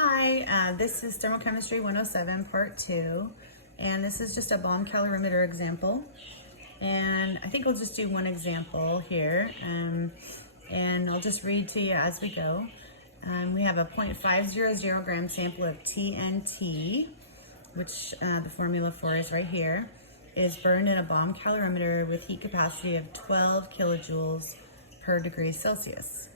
Hi, this is Thermochemistry 107 Part 2, and this is just a bomb calorimeter example. And I think we'll just do one example here, and I'll just read to you as we go. We have a 0.500 gram sample of TNT, which the formula for is right here, is burned in a bomb calorimeter with heat capacity of 12 kilojoules per degree Celsius.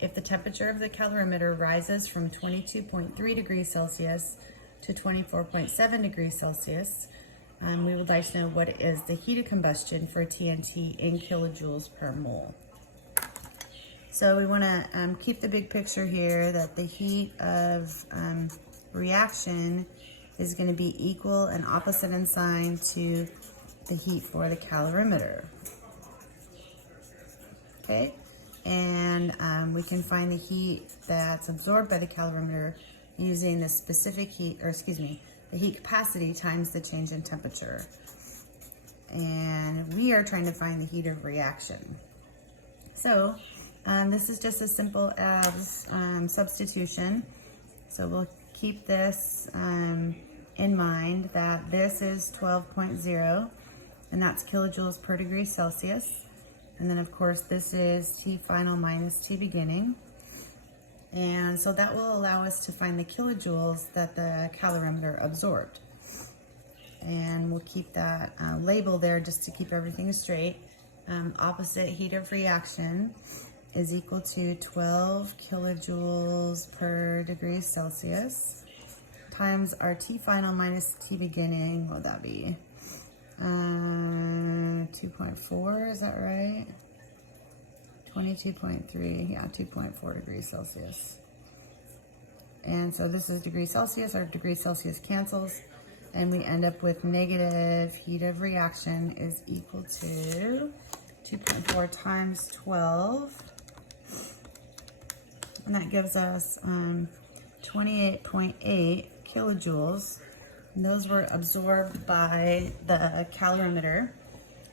If the temperature of the calorimeter rises from 22.3 degrees Celsius to 24.7 degrees Celsius, we would like to know what is the heat of combustion for TNT in kilojoules per mole. So we want to keep the big picture here that the heat of reaction is going to be equal and opposite in sign to the heat for the calorimeter. Okay? And we can find the heat that's absorbed by the calorimeter using the specific heat, the heat capacity times the change in temperature. And we are trying to find the heat of reaction. So this is just as simple as substitution. So we'll keep this in mind that this is 12.0, and that's kilojoules per degree Celsius. And then of course this is T final minus T beginning. And so that will allow us to find the kilojoules that the calorimeter absorbed. And we'll keep that label there just to keep everything straight. Opposite heat of reaction is equal to 12 kilojoules per degree Celsius times our T final minus T beginning. What would that be? 2.4, is that right? 22.3, yeah, 2.4 degrees Celsius. And so this is degrees Celsius, our degree Celsius cancels, and we end up with negative heat of reaction is equal to 2.4 times 12, and that gives us 28.8 kilojoules. And those were absorbed by the calorimeter.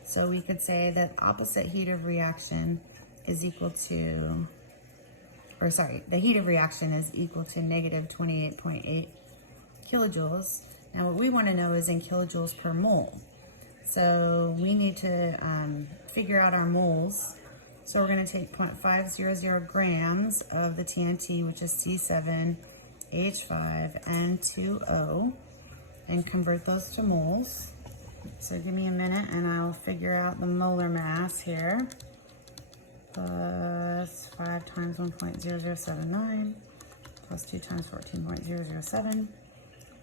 So we could say that opposite heat of reaction is equal to, the heat of reaction is equal to negative 28.8 kilojoules. Now what we want to know is in kilojoules per mole. So we need to figure out our moles. So we're going to take 0.500 grams of the TNT, which is C7H5N2O, and convert those to moles. So give me a minute and I'll figure out the molar mass here. Plus 5 times 1.0079 plus 2 times 14.007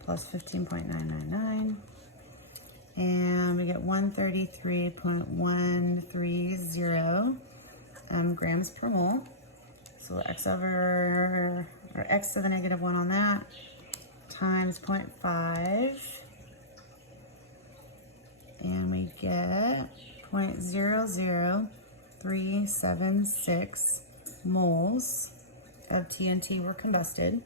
plus 15.999, and we get 133.130 grams per mole. So x to the negative 1 on that, times 0.5, and we get 0.00376 moles of TNT were combusted.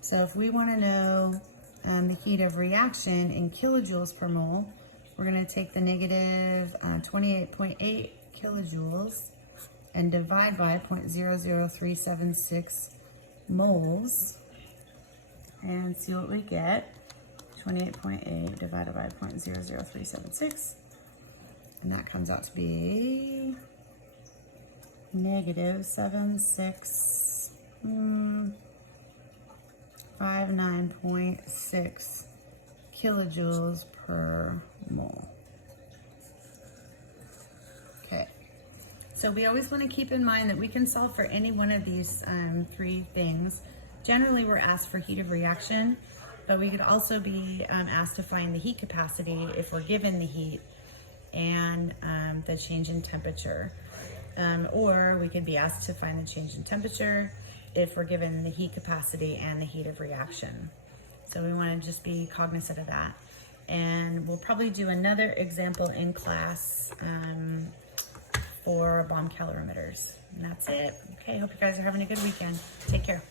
So if we want to know the heat of reaction in kilojoules per mole, we're going to take the negative 28.8 kilojoules and divide by 0.00376 moles and see what we get. 28.8 divided by 0.00376, and that comes out to be negative 7659.6 kilojoules per mole. Okay, so we always want to keep in mind that we can solve for any one of these three things. Generally, we're asked for heat of reaction, but we could also be asked to find the heat capacity if we're given the heat and the change in temperature. Or we could be asked to find the change in temperature if we're given the heat capacity and the heat of reaction. So we want to just be cognizant of that. And we'll probably do another example in class for bomb calorimeters. And that's it. Okay, hope you guys are having a good weekend. Take care.